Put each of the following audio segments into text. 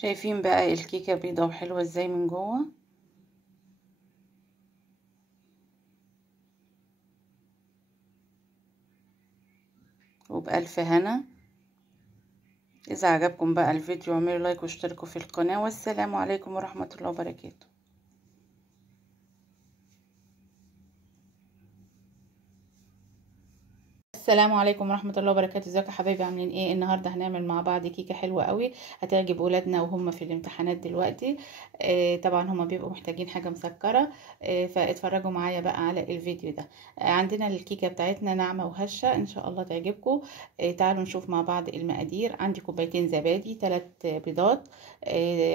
شايفين بقى الكيكة بيضة وحلوة ازاي من جوه. وبألف هنا. إذا عجبكم بقى الفيديو اعملوا لايك واشتركوا في القناة، والسلام عليكم ورحمة الله وبركاته. السلام عليكم ورحمه الله وبركاته. ازيكم يا حبايبي، عاملين ايه؟ النهارده هنعمل مع بعض كيكه حلوه قوي هتعجب ولادنا وهم في الامتحانات دلوقتي. طبعا هم بيبقوا محتاجين حاجه مسكره. فاتفرجوا معايا بقى على الفيديو ده. عندنا الكيكه بتاعتنا ناعمه وهشه ان شاء الله تعجبكم. تعالوا نشوف مع بعض المقادير. عندي كوبايتين زبادي، 3 بيضات،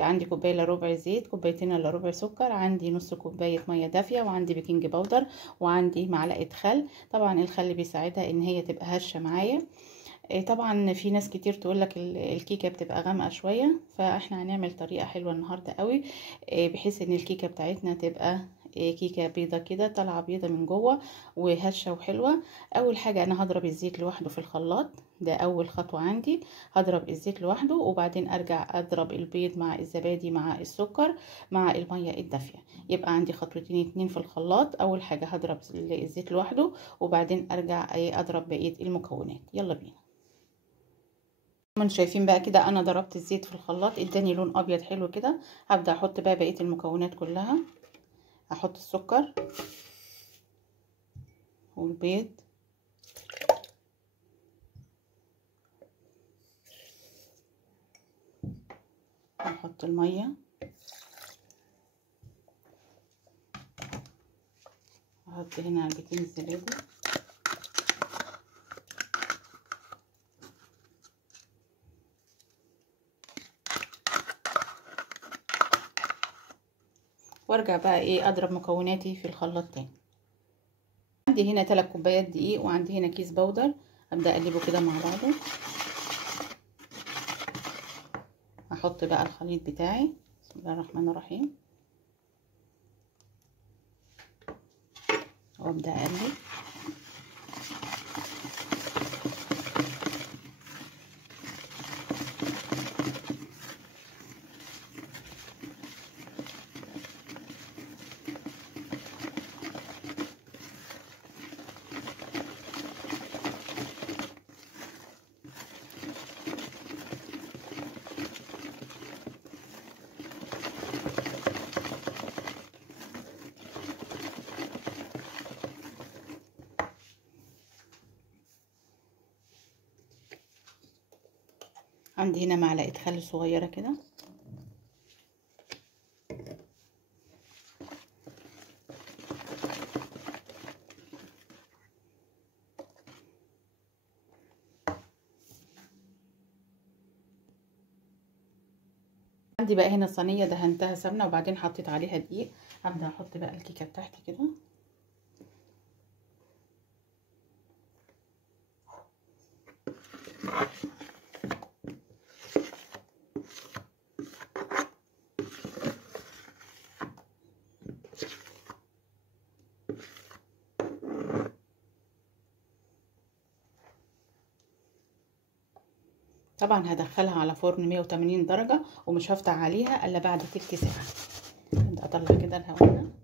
عندي كوبايه الا ربع زيت، كوبايتين الا ربع سكر، عندي نص كوبايه ميه دافيه، وعندي بيكنج باودر، وعندي معلقه خل. طبعا الخل بيساعدها ان هي تبقى هشه معايا. طبعا في ناس كتير تقولك الكيكه بتبقى غامقه شويه، فاحنا هنعمل طريقه حلوه النهارده قوي بحيث ان الكيكه بتاعتنا تبقى كيكه بيضه كده، طالعه بيضه من جوه وهشه وحلوه. اول حاجه انا هضرب الزيت لوحده في الخلاط، ده اول خطوه عندي. هضرب الزيت لوحده وبعدين ارجع اضرب البيض مع الزبادي مع السكر مع الميه الدافيه. يبقى عندي خطوتين اتنين في الخلاط. اول حاجه هضرب الزيت لوحده وبعدين ارجع اضرب بقيه المكونات. يلا بينا. من شايفين بقى كده انا ضربت الزيت في الخلاط اداني لون ابيض حلو كده. هبدا احط بقى بقيه المكونات كلها. هحط السكر والبيض هحط الميه، هحط هنا علبتين الزبادي، وارجع بقى اضرب مكوناتي في الخلاط تاني. عندي هنا 3 كوبايات دقيق، وعندي هنا كيس بودر. ابدا اقلبه كده مع بعضه. هحط بقى الخليط بتاعي. بسم الله الرحمن الرحيم، وابدا اقلب. عندي هنا معلقه خل صغيره كده. عندي بقى هنا صينيه دهنتها سمنه وبعدين حطيت عليها دقيق. هبدا احط بقى الكيكه بتاعتي كده. طبعا هدخلها على فرن 180 درجة ومش هفتح عليها الا بعد تلت ساعة. هبدأ اطلع كده الهواء ده.